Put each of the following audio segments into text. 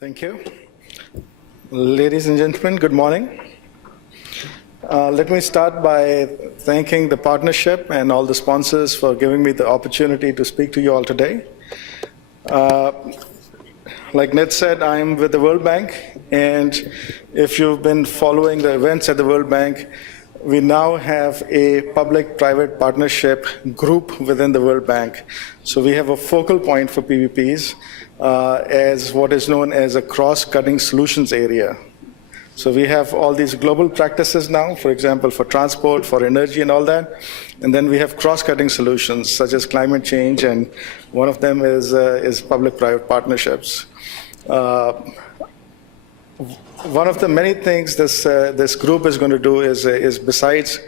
Thank you. Ladies and gentlemen, good morning. Let me start by thanking the partnership and all the sponsors for giving me the opportunity to speak to you all today. Like Ned said, I'm with the World Bank, and if you've been following the events at the World Bank, we now have a public-private partnership group within the World Bank. So we have a focal point for PPPs as what is known as a cross-cutting solutions area. So we have all these global practices now, for example, for transport, for energy and all that. And then we have cross-cutting solutions such as climate change, and one of them is public-private partnerships. One of the many things this group is going to do is besides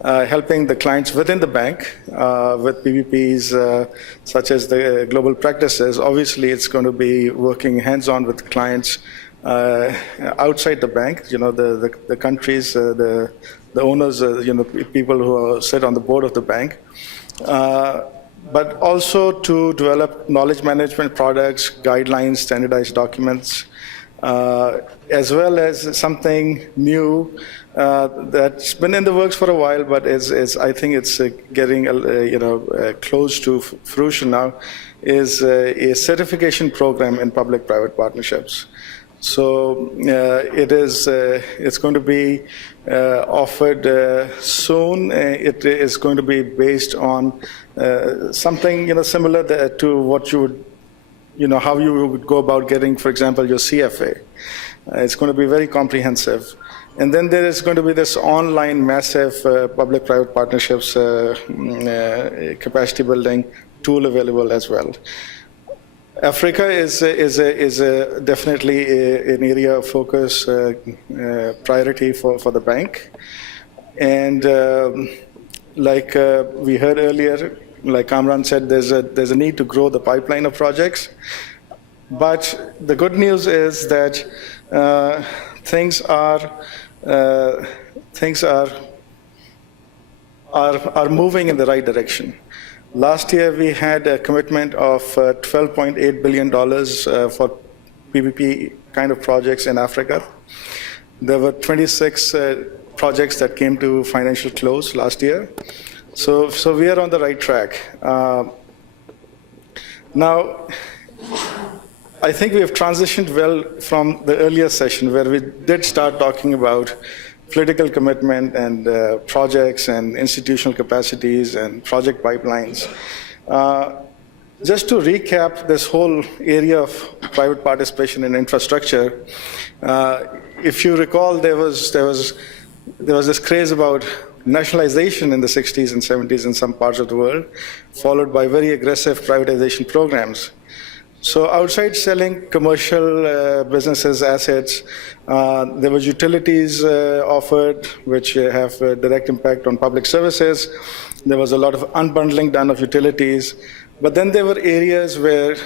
helping the clients within the bank with PPPs such as the global practices, obviously it's going to be working hands-on with clients outside the bank, the countries, the owners, people who sit on the board of the bank. But also to develop knowledge management products, guidelines, standardized documents, as well as something new that's been in the works for a while, but I think it's getting close to fruition now, is a certification program in public-private partnerships. So it's going to be offered soon. It is going to be based on something similar to what you would, how you would go about getting, for example, your CFA. It's going to be very comprehensive. And then there is going to be this online massive public-private partnerships capacity building tool available as well. Africa is definitely an area of focus, priority for the bank. And like we heard earlier, like Kamran said, there's a need to grow the pipeline of projects. But the good news is that things are moving in the right direction. Last year, we had a commitment of $12.8 billion for PPP kind of projects in Africa. There were 26 projects that came to financial close last year. So we are on the right track. Now, I think we have transitioned well from the earlier session where we did start talking about political commitment and projects and institutional capacities and project pipelines. Just to recap this whole area of private participation in infrastructure, if you recall, there was this craze about nationalization in the 60s and 70s in some parts of the world, followed by very aggressive privatization programs. So outside selling commercial businesses assets, there was utilities offered, which have a direct impact on public services. There was a lot of unbundling done of utilities. But then there were areas where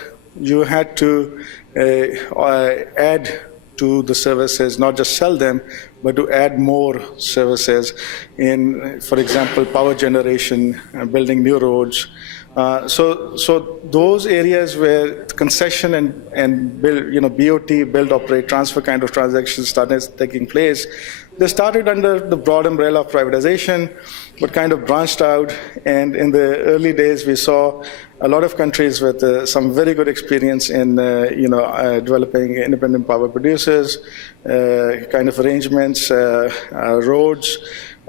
you had to add to the services, not just sell them, but to add more services in, for example, power generation, building new roads. So those areas where concession and build, BOT, build, operate, transfer kind of transactions started taking place, they started under the broad umbrella of privatization, but kind of branched out. And in the early days, we saw a lot of countries with some very good experience in, developing independent power producers, kind of arrangements, roads,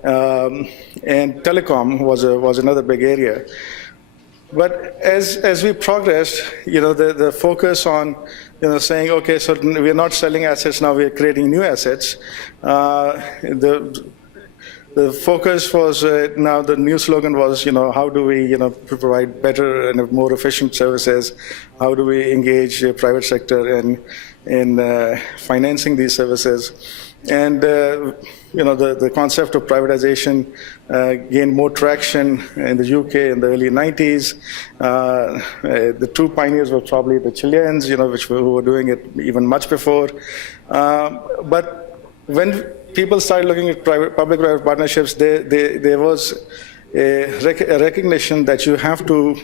and telecom was another big area. But as we progressed, the focus on, saying, okay, so we're not selling assets now, we're creating new assets. The focus was now the new slogan was, how do we, provide better and more efficient services? How do we engage the private sector in financing these services? And the concept of privatization gained more traction in the UK in the early 90s. The true pioneers were probably the Chileans, who were doing it even much before. But when people started looking at public-private partnerships, there was a recognition that you have to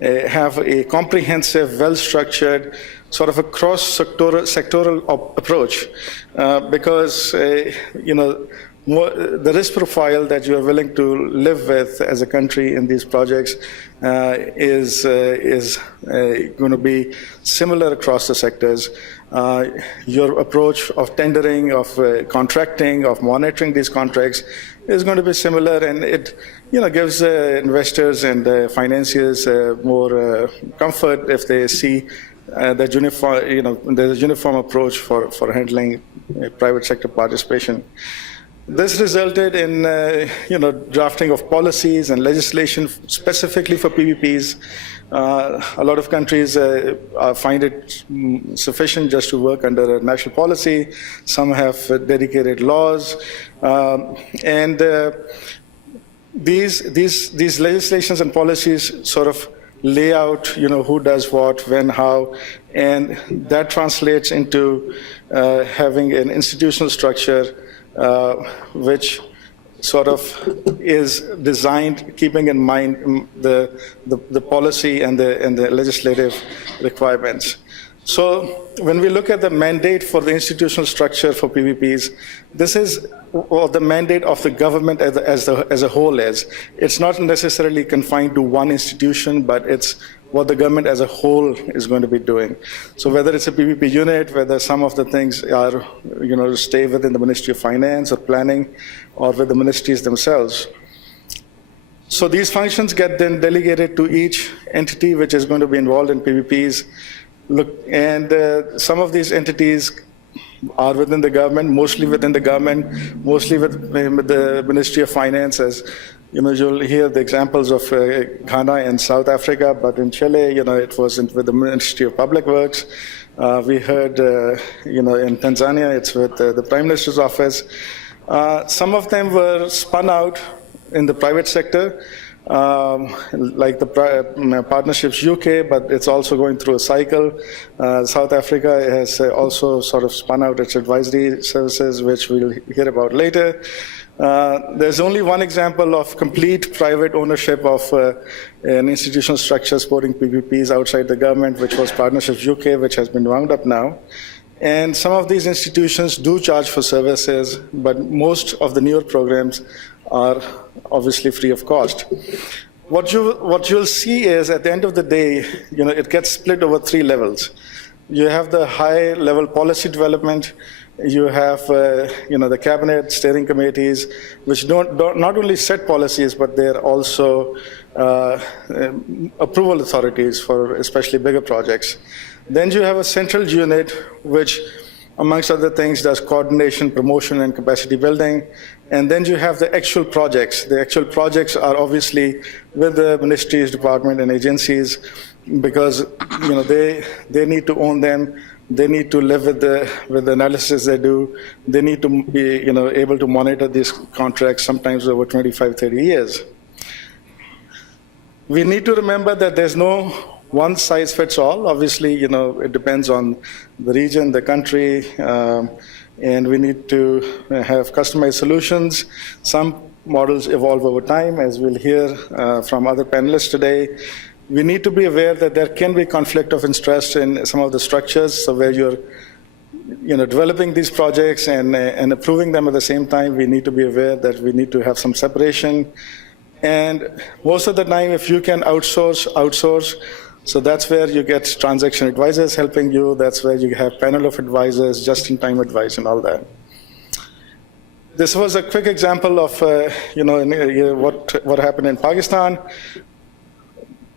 have a comprehensive, well-structured sort of a cross-sectoral approach, because the risk profile that you are willing to live with as a country in these projects is going to be similar across the sectors. Your approach of tendering, of contracting, of monitoring these contracts is going to be similar, and it gives investors and financiers more comfort if they see that there's a uniform approach for handling private sector participation. This resulted in drafting of policies and legislation specifically for PPPs. A lot of countries find it sufficient just to work under a national policy. Some have dedicated laws, and these legislations and policies sort of lay out who does what, when, how, and that translates into having an institutional structure which sort of is designed keeping in mind the policy and the legislative requirements. So when we look at the mandate for the institutional structure for PPPs, this is what the mandate of the government as a whole is. It's not necessarily confined to one institution, but it's what the government as a whole is going to be doing. So whether it's a PPP unit, whether some of the things are, stay within the Ministry of Finance or Planning, or with the ministries themselves. So these functions get then delegated to each entity which is going to be involved in PPPs. And some of these entities are within the government, mostly within the government, mostly with the Ministry of Finance. As you'll hear the examples of Ghana and South Africa, but in Chile, it was with the Ministry of Public Works. We heard, in Tanzania, it's with the Prime Minister's office. Some of them were spun out in the private sector, like the Partnerships UK, but it's also going through a cycle. South Africa has also sort of spun out its advisory services, which we'll hear about later. There's only one example of complete private ownership of an institutional structure supporting PPPs outside the government, which was Partnerships UK, which has been wound up now. And some of these institutions do charge for services, but most of the newer programs are obviously free of cost. What you'll see is, at the end of the day, it gets split over three levels. You have the high-level policy development. You have, the cabinet steering committees, which not only set policies, but they're also approval authorities for especially bigger projects. Then you have a central unit, which, amongst other things, does coordination, promotion, and capacity building. And then you have the actual projects. The actual projects are obviously with the ministries, department, and agencies, because they need to own them. They need to live with the analysis they do. They need to be able to monitor these contracts, sometimes over 25, 30 years. We need to remember that there's no one size fits all. Obviously, it depends on the region, the country, and we need to have customized solutions. Some models evolve over time, as we'll hear from other panelists today. We need to be aware that there can be conflict of interest in some of the structures, so where you're developing these projects and approving them at the same time, we need to be aware that we need to have some separation. And most of the time, if you can outsource. So that's where you get transaction advisors helping you. That's where you have panel of advisors, just-in-time advice, and all that. This was a quick example of what happened in Pakistan.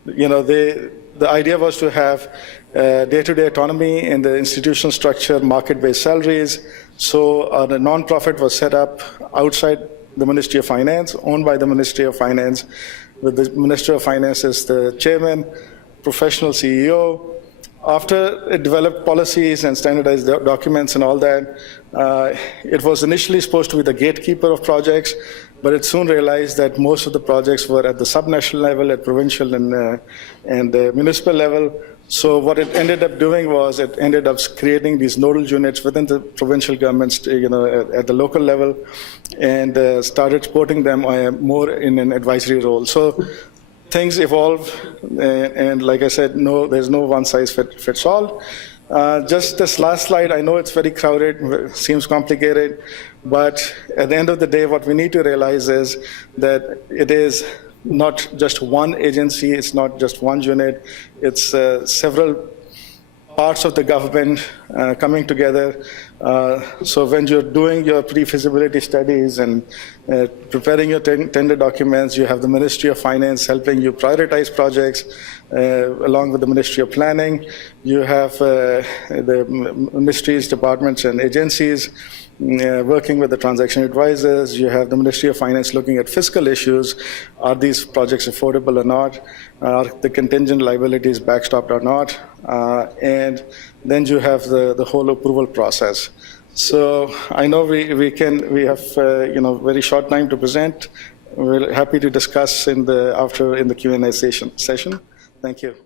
The idea was to have day-to-day autonomy in the institutional structure, market-based salaries. So the non-profit was set up outside the Ministry of Finance, owned by the Ministry of Finance, with the Minister of Finance as the chairman, professional CEO. After it developed policies and standardized documents and all that, it was initially supposed to be the gatekeeper of projects, but it soon realized that most of the projects were at the subnational level, at provincial and municipal level. So what it ended up doing was it ended up creating these nodal units within the provincial governments, at the local level, and started supporting them more in an advisory role. So things evolve, and like I said, there's no one size fits all. Just this last slide, I know it's very crowded, seems complicated, but at the end of the day, what we need to realize is that it is not just one agency, it's not just one unit, it's several parts of the government coming together. So when you're doing your pre-feasibility studies and preparing your tender documents, you have the Ministry of Finance helping you prioritize projects along with the Ministry of Planning. You have the ministries, departments, and agencies working with the transaction advisors. You have the Ministry of Finance looking at fiscal issues. Are these projects affordable or not? Are the contingent liabilities backstopped or not? And then you have the whole approval process. So I know we have very short time to present. We're happy to discuss in the Q&A session. Thank you.